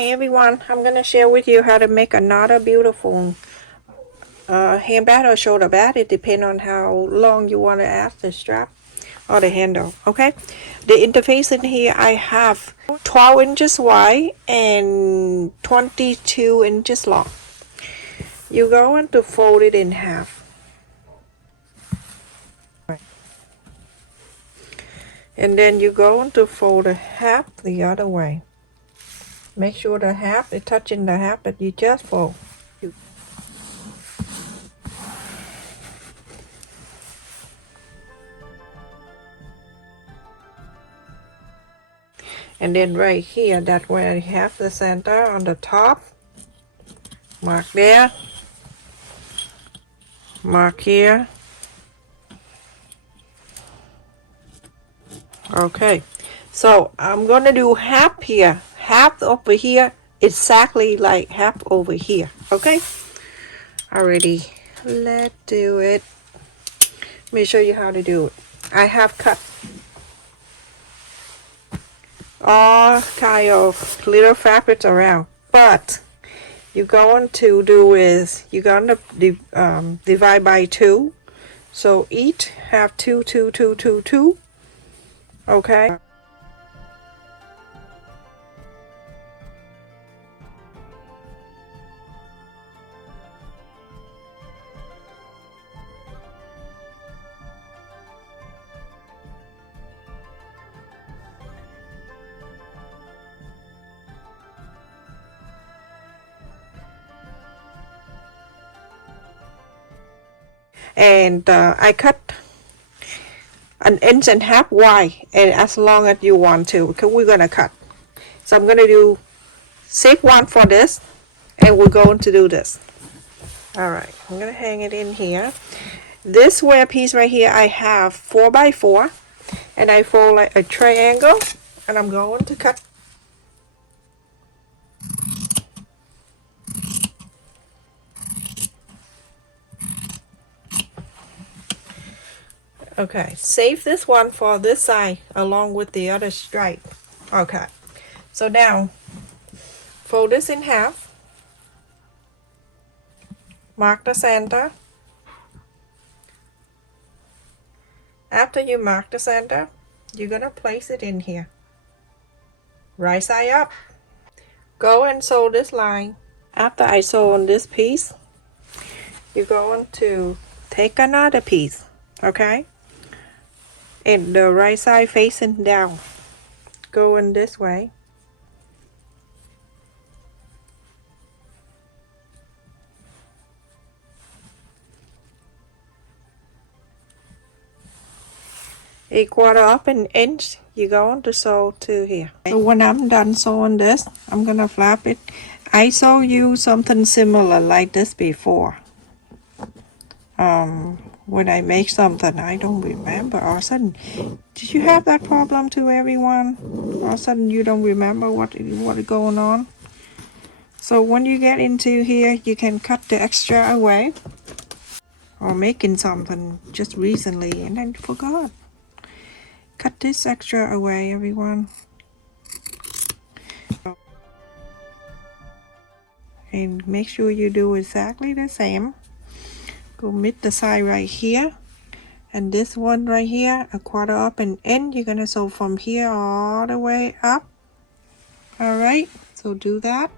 Hi everyone, I'm going to share with you how to make another beautiful handbag or shoulder bag. It depends on how long you want to add the strap or the handle. Okay, the interface in here I have 12 inches wide and 22 inches long. You're going to fold it in half. And then you're going to fold the half the other way. Make sure the half is touching the half that you just fold. And then right here, that's where I have the center on the top. Mark there. Mark here. Okay, so I'm gonna do half here, half over here, exactly like half over here. Okay, already. Let's do it. Let me show you how to do it. I have cut all kind of little fabrics around, but you're going to do is you're gonna divide by 2, so each have 2, 2, 2, 2, 2. Okay. And I cut an inch and a half wide, and as long as you want to, because we're gonna cut. So I'm gonna do 6 1 for this, and we're going to do this. All right, I'm gonna hang it in here. This square piece right here, I have 4 by 4, and I fold like a triangle, and I'm going to cut. Okay, save this one for this side along with the other stripe. Okay, so now fold this in half, mark the center. After you mark the center, you're gonna place it in here, right side up. Go and sew this line. After I sew on this piece, you're going to take another piece, okay, and the right side facing down, going this way. A quarter up an inch, you're going to sew to here. So when I'm done sewing this, I'm gonna flap it. I saw you something similar like this before. When I make something, I don't remember. All of a sudden, did you have that problem too, everyone? All of a sudden, you don't remember what is going on. So when you get into here, you can cut the extra away. Or making something just recently and I forgot. Cut this extra away, everyone. And make sure you do exactly the same. Go meet the side right here, and this one right here, a quarter up and in. You're gonna sew from here all the way up. All right, so do that.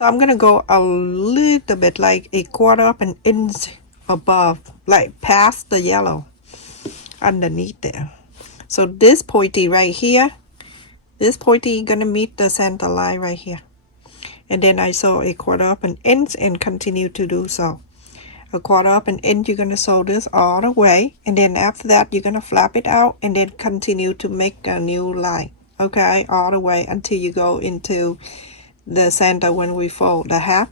So I'm gonna go a little bit, like a quarter up an inch above, like past the yellow underneath there. So this pointy right here, this pointy gonna meet the center line right here. and then I sew a 1/4 of an inch and continue to do so. A 1/4 of an inch, you're gonna sew this all the way, and then after that you're gonna flap it out and then continue to make a new line, okay, all the way until you go into the center when we fold the half.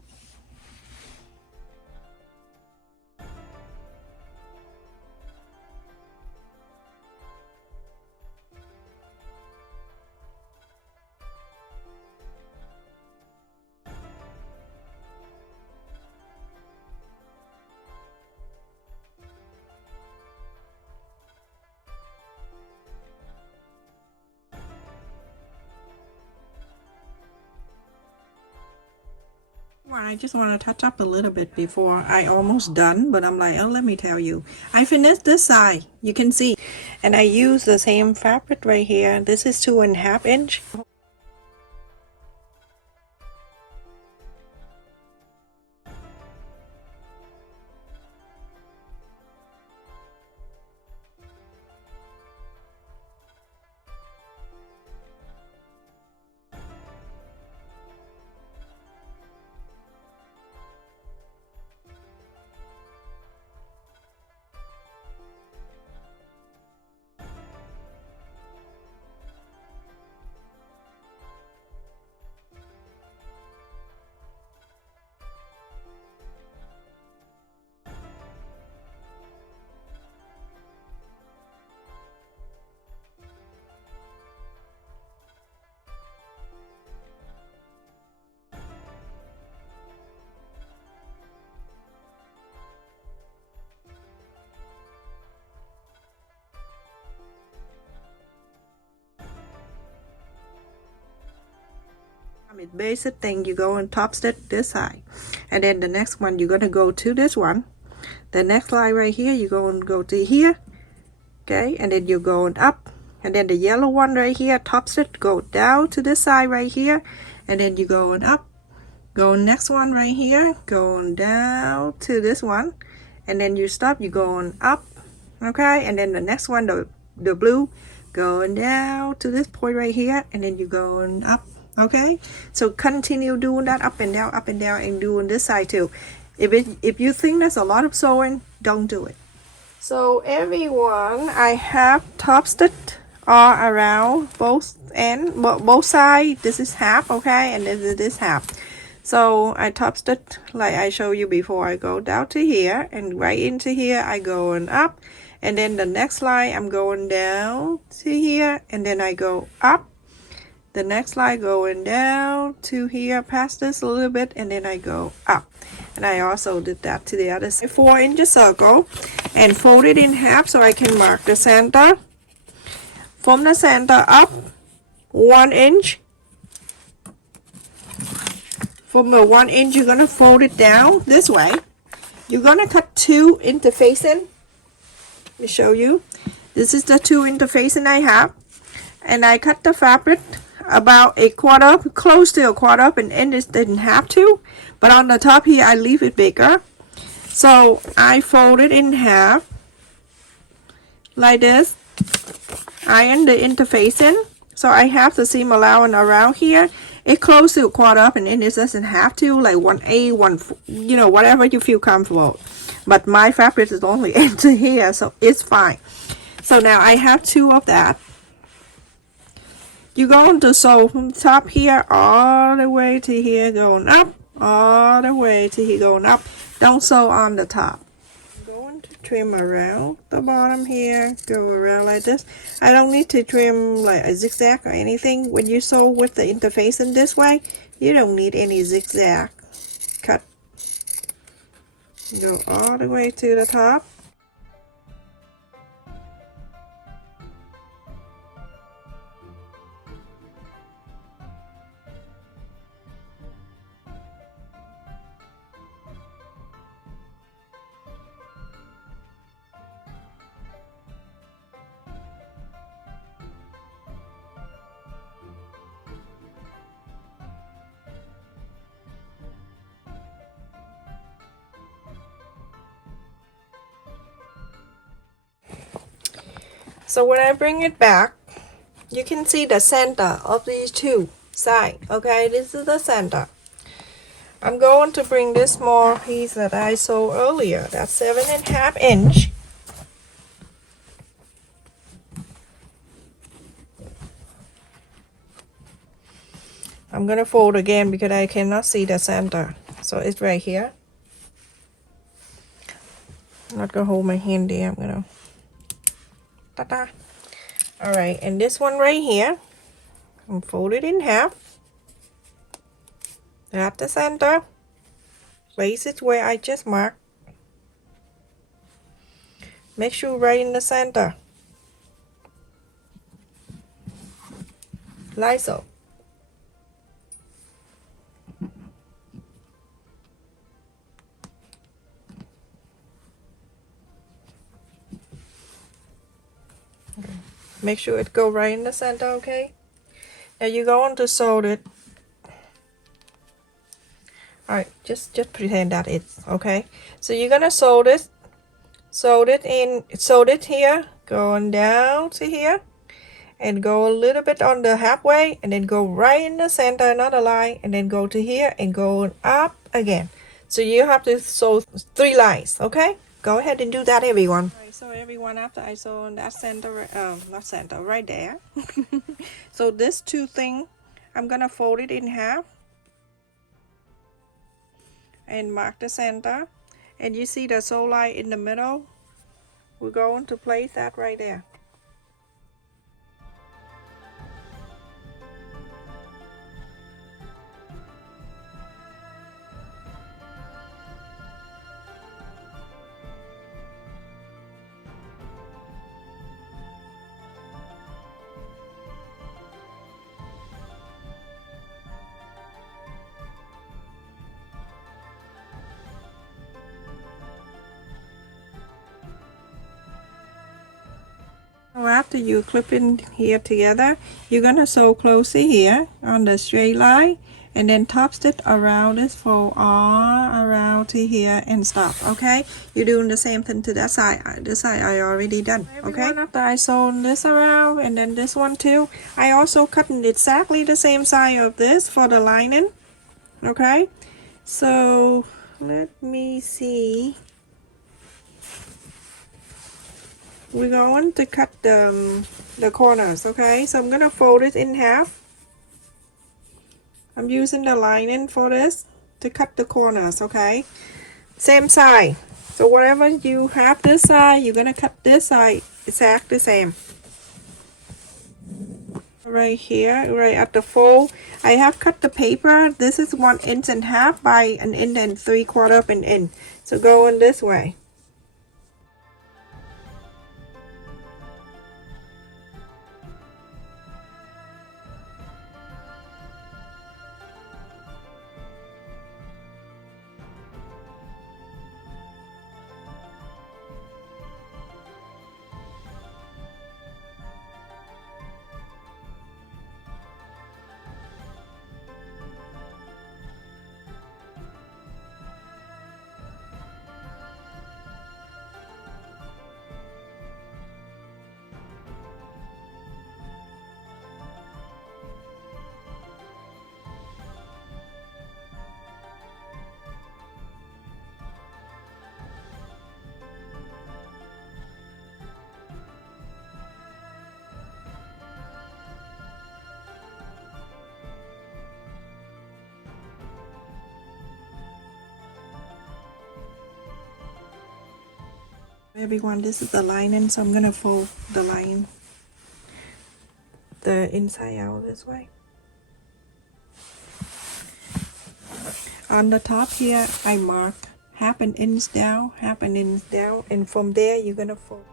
I just want to touch up a little bit before I almost done, but I'm like, oh, let me tell you, I finished this side, you can see, and I use the same fabric right here. This is 2.5 inch. Basic thing, you go and top stitch this side, and then the next one you're gonna go to this one, the next line right here you go and go to here, okay, and then you're going up, and then the yellow one right here, top stitch, go down to this side right here, and then you're going up, go next one right here, going down to this one, and then you stop, you're going up, okay, and then the next one, the blue, going down to this point right here, and then you're going up. Okay, so continue doing that up and down, and doing this side too. If you think there's a lot of sewing, don't do it. So everyone, I have top stitched all around both both sides. This is half, okay, and this is this half. So I top stitched like I showed you before. I go down to here, and right into here I going up, and then the next line I'm going down to here, and then I go up. The next line going down to here, past this a little bit, and then I go up. And I also did that to the other side. 4-inch circle and fold it in half so I can mark the center. From the center up 1 inch. From the 1 inch, you're gonna fold it down this way. You're gonna cut 2 interfacing. Let me show you. This is the 2 interfacing I have, and I cut the fabric about a 1/4, close to a 1/4 of an inch. It didn't have to, but on the top here I leave it bigger, so I fold it in half like this. Iron the interfacing, so I have the seam allowance around here. It close to a 1/4 of an inch. It doesn't have to, like 1/8, you know, whatever you feel comfortable, but my fabric is only into here, so it's fine. So now I have 2 of that. You're going to sew from the top here all the way to here, going up, all the way to here, going up. Don't sew on the top. I'm going to trim around the bottom here, go around like this. I don't need to trim like a zigzag or anything. When you sew with the interfacing this way, you don't need any zigzag. Cut. Go all the way to the top. So when I bring it back, you can see the center of these 2 sides. Okay, this is the center. I'm going to bring this small piece that I sewed earlier. That's 7.5 inch. I'm gonna fold again because I cannot see the center. So it's right here. I'm not gonna hold my hand there. I'm gonna ta-da. Alright, and this one right here, I'm fold it in half. At the center. Place it where I just marked. Make sure right in the center. Like so. Make sure it go right in the center, okay? Now you're going to sew it. Alright, just pretend that it's okay. So you're gonna sew it here, going down to here, and go a little bit on the halfway, and then go right in the center, another line, and then go to here and go up again. So you have to sew 3 lines, okay? Go ahead and do that, everyone. Alright, so everyone, after I sew on that center, not center, right there. So this 2 thing, I'm gonna fold it in half and mark the center, and you see the sew line in the middle. We're going to place that right there. So after you clip in here together, you're gonna sew closely here on the straight line, and then top stitch around this fold all around to here and stop. Okay, you're doing the same thing to that side. This side I already done. Okay, after I sewn this around and then this one too, I also cut exactly the same size of this for the lining. Okay, so let me see. We're going to cut the corners, okay? So I'm gonna fold it in half. I'm using the lining for this to cut the corners, okay? Same side. So whatever you have this side, you're gonna cut this side exactly the same. Right here, right at the fold, I have cut the paper. This is 1.5 inches by 1 3/4 of an inch. So going this way. Everyone, this is the lining, so I'm gonna fold the line, the inside out this way. On the top here, I mark 1/2 inch down, 1/2 inch down, and from there you're gonna fold.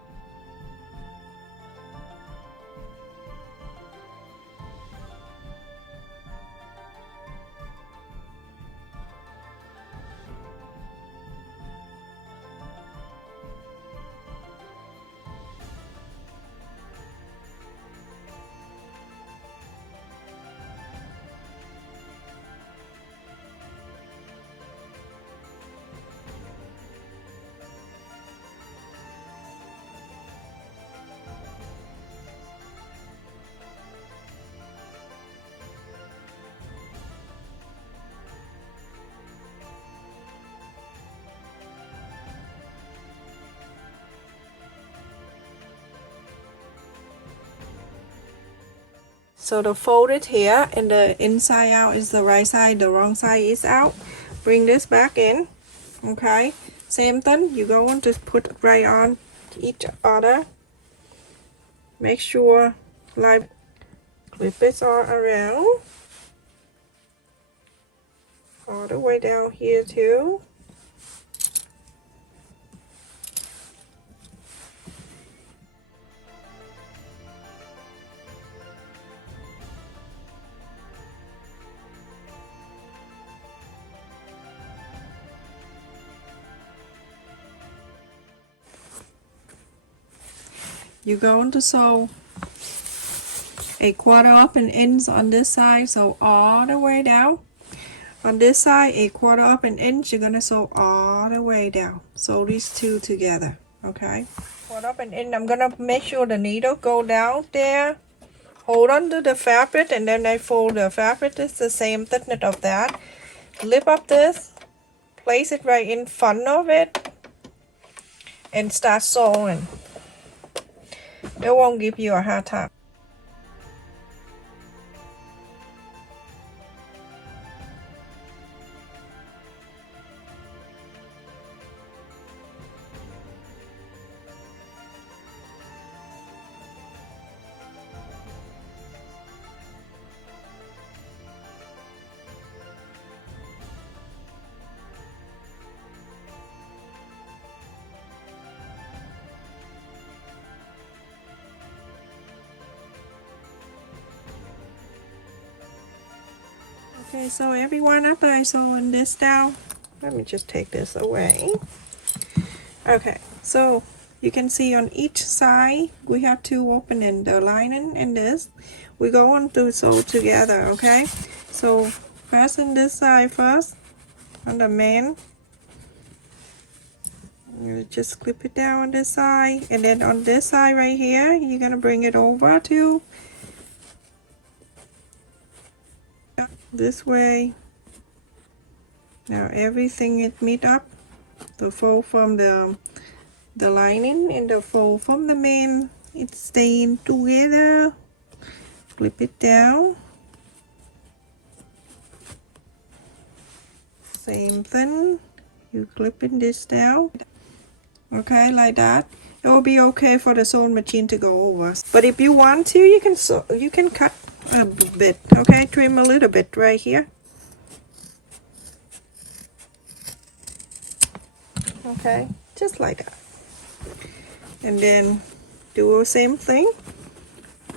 So the folded here and the inside out is the right side, the wrong side is out. Bring this back in. Okay, same thing, you're going to put right on each other. Make sure like clip it all around, all the way down here too. You're going to sew a 1/4 inch on this side, so all the way down. On this side, a 1/4 inch, you're gonna sew all the way down. Sew these two together, okay? 1/4 inch, I'm gonna make sure the needle go down there. Hold on to the fabric, and then I fold the fabric. It's the same thickness of that. Lift up this, place it right in front of it, and start sewing. It won't give you a hard time. Okay, so everyone, after I sew this down, let me just take this away. Okay, so you can see on each side we have two openings, the lining and this. We're going to sew together, okay? So fasten this side first on the main. You just clip it down on this side, and then on this side right here, you're gonna bring it over to this way. Now everything is meet up, the fold from the lining and the fold from the main, it's staying together. Clip it down, same thing, you clipping this down, okay, like that. It will be okay for the sewing machine to go over, but if you want to, you can cut a bit, okay, trim a little bit right here, okay, just like that. And then do the same thing,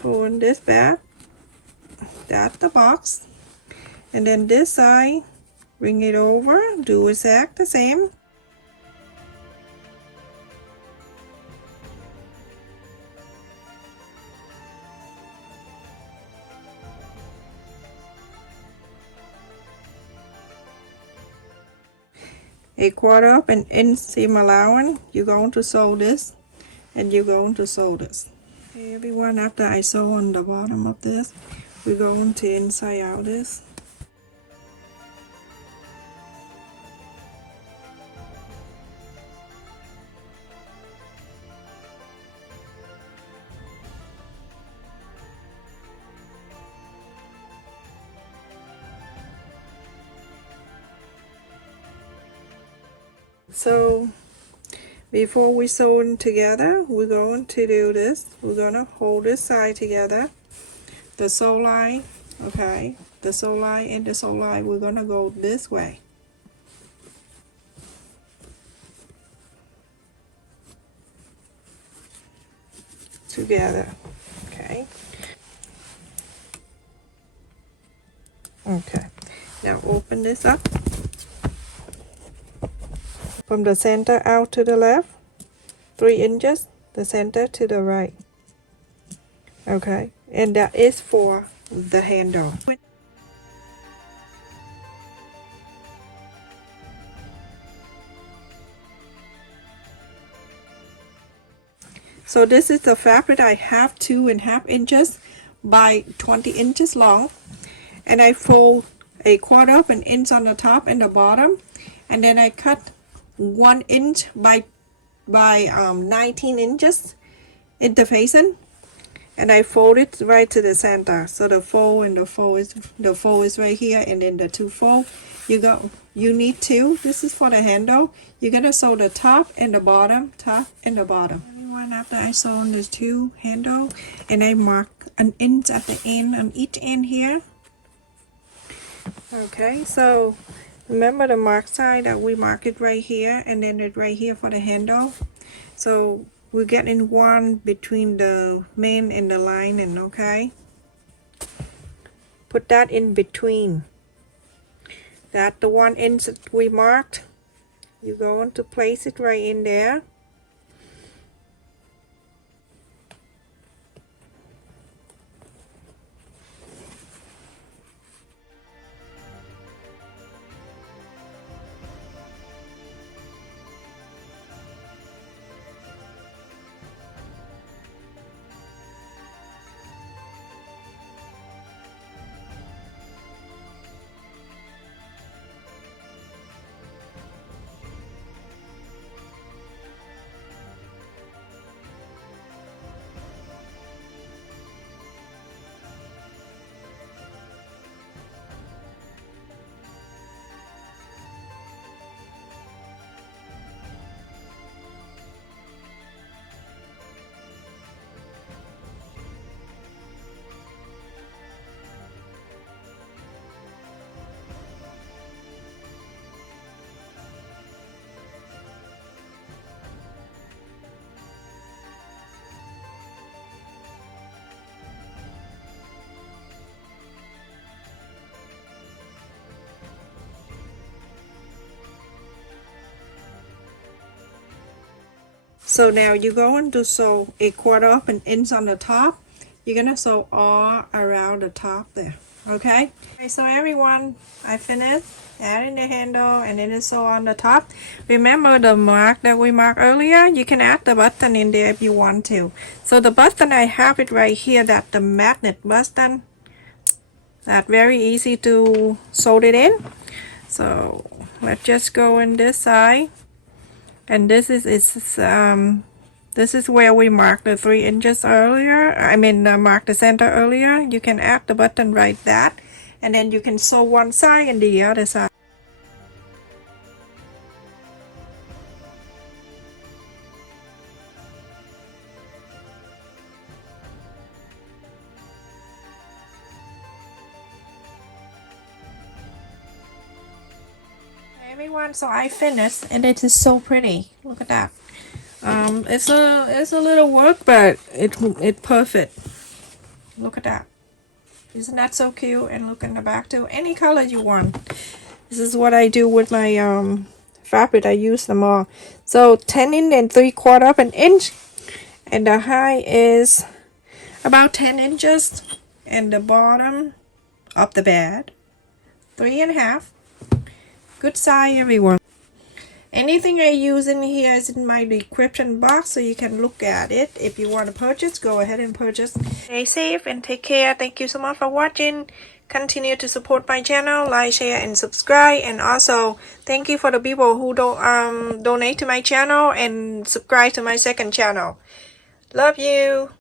pull this back, that's the box, and then this side, bring it over, do exact the same. A 1/4 inch seam allowance, you're going to sew this, and you're going to sew this. Okay, everyone, after I sew on the bottom of this, we're going to inside out this. So before we sew in together, we're going to do this. We're going to hold this side together, the sew line, okay, the sew line and the sew line, we're going to go this way. Together, okay. Okay, now open this up. From the center out to the left, 3 inches, the center to the right. Okay, and that is for the handle. So this is the fabric. I have 2.5 inches by 20 inches long, and I fold a 1/4 inch on the top and the bottom, and then I cut 1 inch by 19 inches interfacing, and I fold it right to the center. So the fold and the fold is right here, and then the two fold. You need two. This is for the handle. You're gonna sew the top and the bottom, top and the bottom. Everyone, after I sew on the two handle, and I mark an inch at the end on each end here. Okay, so remember the mark side that we mark it right here, and then it right here for the handle. So we're getting one between the main and the lining, okay? Put that in between. That the one inch that we marked, you're going to place it right in there. So now you're going to sew a quarter of an inch on the top. You're gonna sew all around the top there, okay? Okay, so everyone, I finished adding the handle and then it's sew on the top. Remember the mark that we marked earlier? You can add the button in there if you want to. So the button, I have it right here, that the magnet button. That very easy to sew it in. So let's just go in this side. And this is where we marked the 3 inches earlier. I mean, mark the center earlier. You can add the button right that, and then you can sew one side and the other side. Everyone, so I finished, and it is so pretty. Look at that. It's a little work, but it's perfect. Look at that. Isn't that so cute? And look in the back too. Any color you want. This is what I do with my fabric. I use them all. So 10 and 3/4 of an inch, and the high is about 10 inches, and the bottom of the bed 3.5. Good size, everyone. Anything I use in here is in my description box, so you can look at it. If you want to purchase, go ahead and purchase. Stay safe and take care. Thank you so much for watching. Continue to support my channel, like, share, and subscribe. And also, thank you for the people who donate to my channel and subscribe to my second channel. Love you.